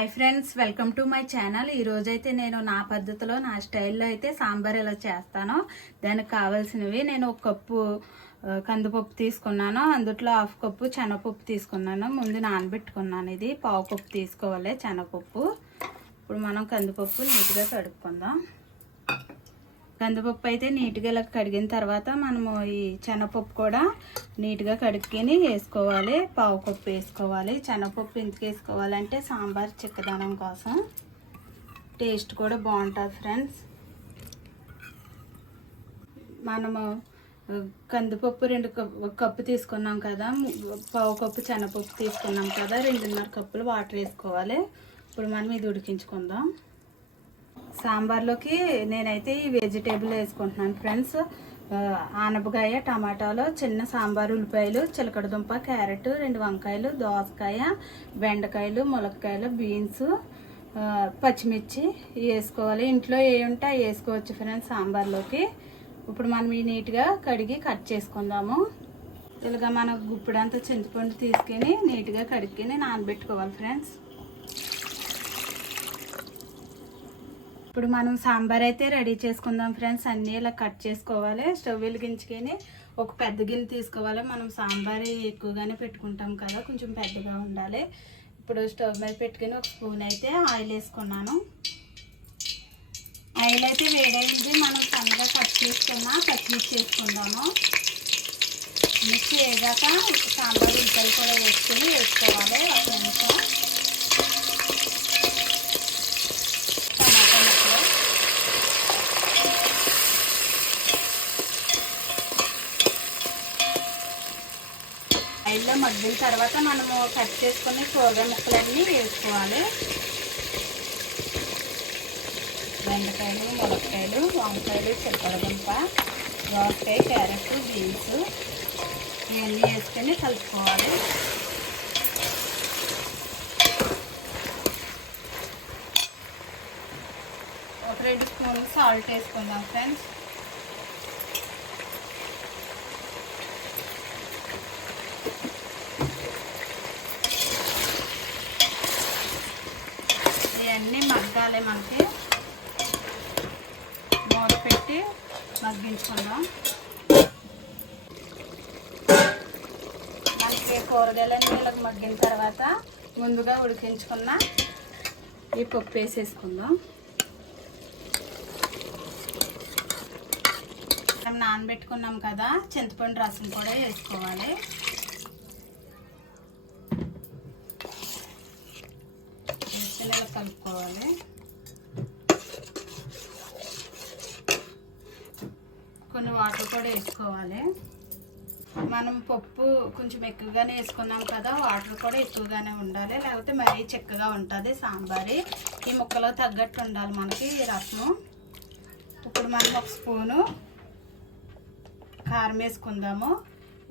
Hi friends, welcome to my channel. ఈరోజైతే నేను నా పద్ధతిలో నా స్టైల్లో అయితే సాంబార్ ఎలా చేస్తానో దానికి కావాల్సినవి నేను ఒక కప్పు కందిపప్పు తీసుకున్నాను. అందులో హాఫ్ కప్పు శనగపప్పు తీసుకున్నాను. ముందు నానబెట్టుకున్నాను. ఇది పావు కప్పు తీసుకోవాలి శనగపప్పు. ఇప్పుడు మనం కందిపప్పు నీట్గా కడుక్కుందాం. కందిపప్పు అయితే నీట్గా ఇలా కడిగిన తర్వాత మనము ఈ శనగపప్పు కూడా నీట్గా కడుక్కొని వేసుకోవాలి. పావు కప్పు వేసుకోవాలి. శనగపప్పు ఎందుకు వేసుకోవాలంటే సాంబార్ చిక్కదనం కోసం, టేస్ట్ కూడా బాగుంటుంది ఫ్రెండ్స్. మనము కందిపప్పు కప్పు తీసుకున్నాం కదా, పావు కప్పు శనగపప్పు తీసుకున్నాం కదా, 2.5 కప్పులు వాటర్ వేసుకోవాలి. ఇప్పుడు మనం ఇది ఉడికించుకుందాం. సాంబార్లోకి నేనైతే ఈ వెజిటేబుల్ వేసుకుంటున్నాను ఫ్రెండ్స్. ఆనపకాయ, టమాటాలు, చిన్న సాంబార్ ఉల్లిపాయలు, చిలకడదుంప, క్యారెట్, 2 వంకాయలు, దోసకాయ, బెండకాయలు, ములక్కాయలు, బీన్స్, పచ్చిమిర్చి వేసుకోవాలి. ఇంట్లో ఏ ఉంటే అవి వేసుకోవచ్చు ఫ్రెండ్స్ సాంబార్లోకి. ఇప్పుడు మనం ఈ నీట్గా కడిగి కట్ చేసుకుందాము. ఇలాగా మన గుప్పిడంతా చింతపండు తీసుకొని నీట్గా కడుక్కొని నానబెట్టుకోవాలి ఫ్రెండ్స్. ఇప్పుడు మనం సాంబార్ అయితే రెడీ చేసుకుందాం ఫ్రెండ్స్. అన్నీ ఇలా కట్ చేసుకోవాలి. స్టవ్ వెలిగించుకొని ఒక పెద్ద గిన్నె తీసుకోవాలి. మనం సాంబార్ ఎక్కువగానే పెట్టుకుంటాం కదా, కొంచెం పెద్దగా ఉండాలి. ఇప్పుడు స్టవ్ మీద పెట్టుకొని ఒక స్పూన్ అయితే ఆయిల్ వేసుకున్నాను. ఆయిల్ అయితే వేడైంది. మనం సన్నగా కట్ చేసుకున్న పచ్చిమిర్చి వేసుకుందాము. మిర్చి వేగాక సాంబార్ ఉల్లిపాయలు కూడా వేసుకోవాలి. ఒక నిమిషం ఆయిల్లో మగ్గిన తర్వాత మనము కట్ చేసుకుని కూరగాయ ముక్కలన్నీ వేసుకోవాలి. బెండకాయలు, ములక్కాయలు, వంకాయలు, చిలకడదుంప, దోసకాయ, క్యారెట్, బీన్స్ ఇవన్నీ వేసుకొని కలుపుకోవాలి. ఒక 2 స్పూన్లు సాల్ట్ వేసుకుందాం ఫ్రెండ్స్. ఇవన్నీ మగ్గాలి. మనకి మూత పెట్టి మగ్గించుకుందాం. మనకి కూరగాయలన్నీ ఇలా మగ్గిన తర్వాత ముందుగా ఉడికించుకున్న ఈ పప్పు వేసేసుకుందాం. మనం నానబెట్టుకున్నాం కదా, చింతపండు రసం కూడా వేసుకోవాలి. ఇలా కలుపుకోవాలి. కొన్ని వాటర్ కూడా వేసుకోవాలి. మనం పప్పు కొంచెం ఎక్కువగానే వేసుకున్నాం కదా, వాటర్ కూడా ఎక్కువగానే ఉండాలి, లేకపోతే మరీ చిక్కగా ఉంటుంది సాంబార్. ఈ ముక్కలో తగ్గట్టు ఉండాలి మనకి ఈ రసం. ఇప్పుడు మనం ఒక స్పూను కారం వేసుకుందాము.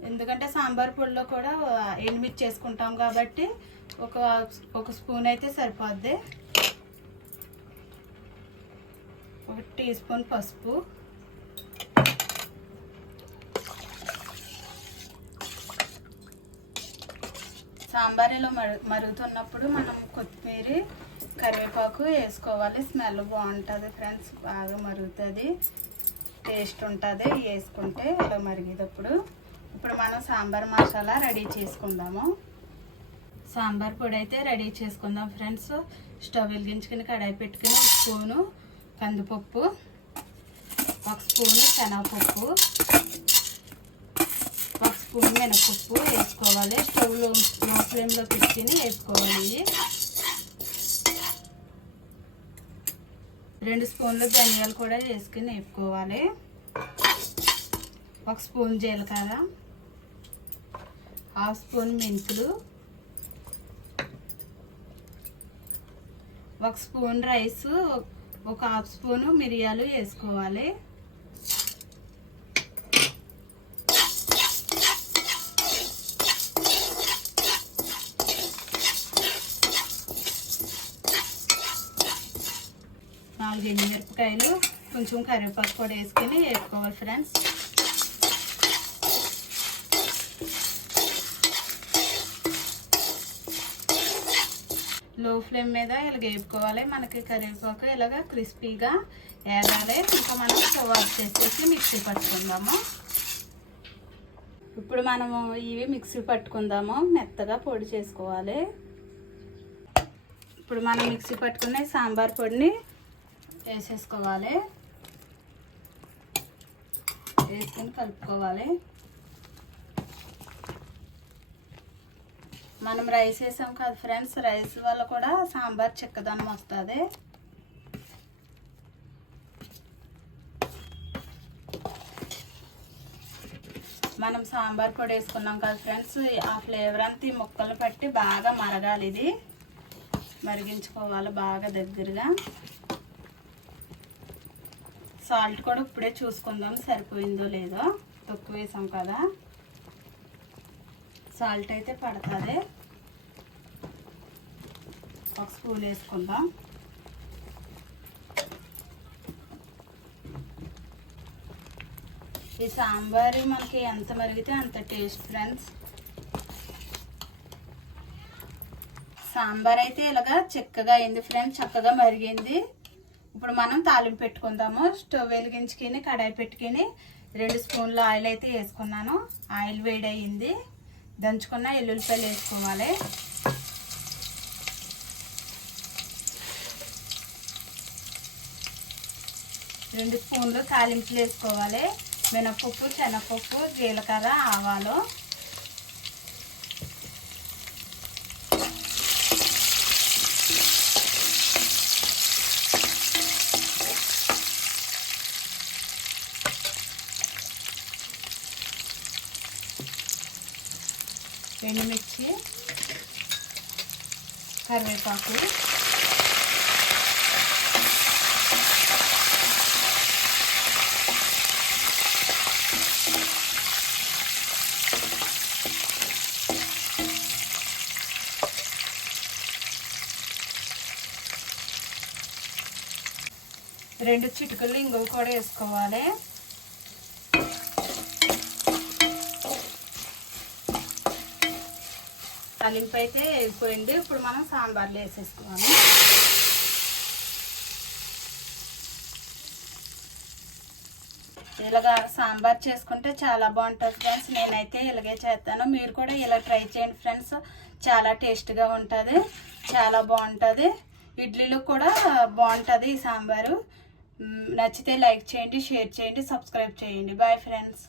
ఎందుకంటే సాంబార్ పొడిలో కూడా ఎండుమిర్చి వేసుకుంటాం కాబట్టి ఒక స్పూన్ అయితే సరిపోద్ది. 1 టీ స్పూన్ పసుపు, సాంబార్ ఇలా మరుగుతున్నప్పుడు మనం కొత్తిమీర, కరివేపాకు వేసుకోవాలి. స్మెల్ బాగుంటుంది ఫ్రెండ్స్, బాగా మరుగుతుంది, టేస్ట్ ఉంటుంది వేసుకుంటే ఇలా మరిగేటప్పుడు. ఇప్పుడు మనం సాంబార్ మసాలా రెడీ చేసుకుందాము. సాంబార్ పొడి అయితే రెడీ చేసుకుందాం ఫ్రెండ్స్. స్టవ్ వెలిగించుకుని కడాయి పెట్టుకుని 1 స్పూను కందిపప్పు, 1 స్పూను శనగపప్పు, 1 స్పూన్ మినపప్పు వేసుకోవాలి. స్టవ్లో లో ఫ్లేమ్లో పెట్టుకుని వేసుకోవాలి. 2 స్పూన్లు ధనియాలు కూడా వేసుకుని వేపుకోవాలి. 1 స్పూన్ జీలకర్ర, 1/2 స్పూన్ మెంతులు, 1 స్పూన్ రైస్, 1/2 స్పూను మిరియాలు వేసుకోవాలి. నాలుగు ఎండుమిరపకాయలు, కొంచెం కరివేపాకు కూడా వేసుకొని వేసుకోవాలి ఫ్రెండ్స్. లో ఫ్లేమ్ మీద ఇలా వేపుకోవాలి. మనకి కరివేపాకు ఇలాగ క్రిస్పీగా వేగాలి. ఇంకా మనం స్టవ్ ఆఫ్ చేసేసి మిక్సీ పట్టుకుందాము. ఇప్పుడు మనము ఇవి మిక్సీ పట్టుకుందాము. మెత్తగా పొడి చేసుకోవాలి. ఇప్పుడు మనం మిక్సీ పట్టుకునే సాంబార్ పొడిని వేసేసుకోవాలి. వేసుకొని కలుపుకోవాలి. మనం రైస్ వేసాం కదా ఫ్రెండ్స్, రైస్ వల్ల కూడా సాంబార్ చిక్కదనం వస్తుంది. మనం సాంబార్ పొడి వేసుకున్నాం కదా ఫ్రెండ్స్, ఆ ఫ్లేవర్ అంతా ఈ ముక్కలు పట్టి బాగా మరగాలి. ఇది మరిగించుకోవాలి బాగా దగ్గరగా. సాల్ట్ కూడా ఇప్పుడే చూసుకుందాం సరిపోయిందో లేదో. తక్కువ వేసాం కదా, సాల్ట్ అయితే పడుతుంది. ఒక స్పూన్ వేసుకుందాం. ఈ సాంబార్ మనకి ఎంత మరిగితే అంత టేస్ట్ ఫ్రెండ్స్. సాంబార్ అయితే ఇలాగా చిక్కగా అయింది ఫ్రెండ్స్, చక్కగా మరిగింది. ఇప్పుడు మనం తాలింపు పెట్టుకుందాము. స్టవ్ వెలిగించుకొని కడాయి పెట్టుకొని 2 స్పూన్ల ఆయిల్ అయితే వేసుకున్నాను. ఆయిల్ వేడయింది. దంచుకున్న ఎల్లుల్లిపాయలు వేసుకోవాలి. రెండు స్పూన్లు తాలింపులు వేసుకోవాలి. మినపప్పు, శనగపప్పు, జీలకర్ర, ఆవాలు. ఎండుమిర్చి, కరివేపాకు, రెండు చిటికలు ఇంగువ కూడా వేసుకోవాలి. తాలింపు అయితే అయిపోయింది. ఇప్పుడు మనం సాంబార్లో వేసేసుకోవాలి. ఇలాగా సాంబార్ చేసుకుంటే చాలా బాగుంటుంది ఫ్రెండ్స్. నేనైతే ఇలాగే చేస్తాను. మీరు కూడా ఇలా ట్రై చేయండి ఫ్రెండ్స్. చాలా టేస్ట్గా ఉంటుంది, చాలా బాగుంటుంది. ఇడ్లీలో కూడా బాగుంటుంది ఈ సాంబారు. నచ్చితే లైక్ చేయండి, షేర్ చేయండి, సబ్స్క్రైబ్ చేయండి. Bye friends.